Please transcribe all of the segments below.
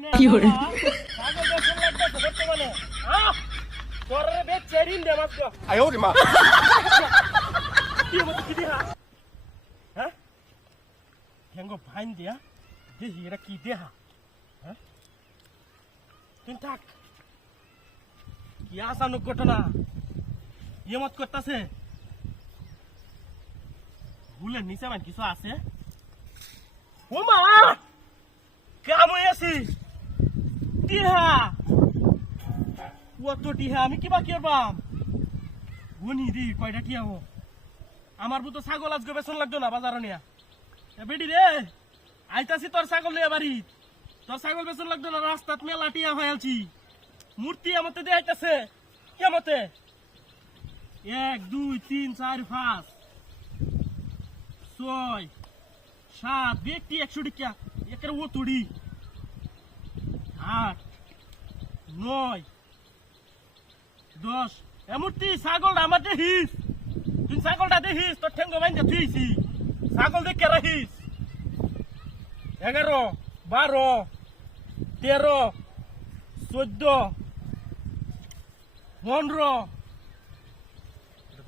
কি কি দেহা তুই থাক কি আসানুক ঘটনা ইয়ে মত করতেছে ভুলের নিচে আমার কিছু আছে ও মা কেমন আছিস টিহা কত টিহা আমি কিবা করবাম? গুনি দি, কয়টা টিহা হো আমার বুতো ছাগল আজকে বেসন লাগতো না বাজার নিয়া। বেডি রে, আইতাছি তোর ছাগল নিয়ে বাড়ি তোর ছাগল বেসন লাগতো না রাস্তাত মেলা টিয়া হয়ে আলছি। মূর্তি আমাতে দিয়ে আইতাছে কেমতে এক, দুই, তিন চার পাঁচ, ছয়, সাত ব্যক্তি একশো টিকা একের ও তুড়ি আট, নয়, দশ। এমূর্তি ছাগল আমার দেখিস তুই ছাগলটা দেখিস, তোর ঠেঙ্গো বাইন্দা তুইছি ছাগল দেখে রাখিস। এগারো, বারো, তেরো, চোদ্দ, পনেরো।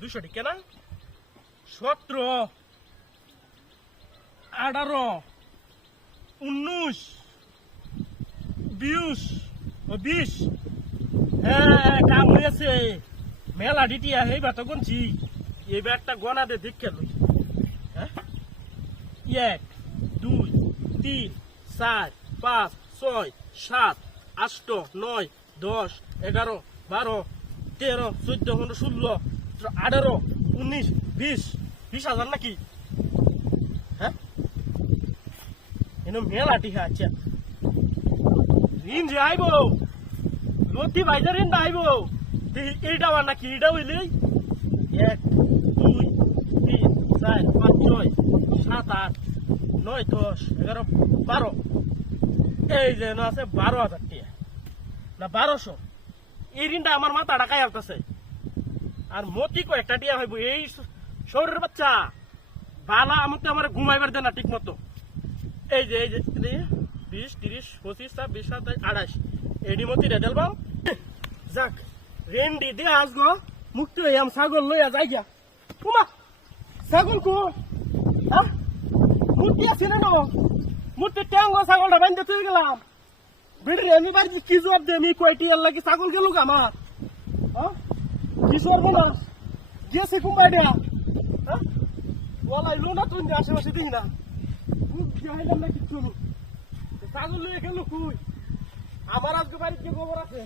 দুশো ঠিক না? সতেরো, আঠারো, উনিশ। বিশ ও বিশ হ্যাঁ কাম হয়েছে। মেলা ডিটিয়া এইবার তো গুনছি। এইবার একটা গনা দে দেখে লই। হ্যাঁ? এক, দুই, তিন, চার, পাঁচ, ছয়, সাত, আষ্ট, নয়, দশ, এগারো, বারো, তেরো, চোদ্দ, পনেরো, ষোলো আঠারো, উনিশ, বিশ। বিশ হাজার নাকি? হ্যাঁ? মেলা টিহা আচ্ছা ঋণ যে আইব। লতি ভাইজার ঋণ আইব। এইটা আমার নাকি এইটা হইলে? এক দুই তিন চার পাঁচ ছয় সাত আট নয় দশ এগারো বারো। এই যে আছে বারো হাজার টিয়া। না বারোশো। এই ঋণটা আমার মাথা টাকায় আসতেছে আর মতি কয়েকটা টিয়া হইব। এই শহরের বাচ্চা। বালা আমাকে আমার ঘুমাইবার দেয় না ঠিক মতো এই যে এই যে, বিশ, তিরিশ, পঁচিশ, ছাব্বিশ সাতাশ আঠাশ এডি মতি রেডেল বাম যাক, রেন্ডি দে আসগো মুক্তি আম ছাগল লইয়া যাই গিয়া উমা, ছাগল কো? হ্যাঁ মূর্তি আছে না মূর্তি ট্যাঙ্গো ছাগলটা বান্ধে তুই গেলাম। বেড়ে আমি বাড়ি কি জবাব দে আমি কয়টি আর লাগি ছাগল গেল আমার? হ্যাঁ কি সরবো না গেছে কুম্বাই দেয়া হ্যাঁ ওলাই লো না তুই আশেপাশে দিই না। যাইলাম না কিচ্ছু ছাগল নিয়ে গেল কুই? আমার আজকে বাড়িতে খবর আছে?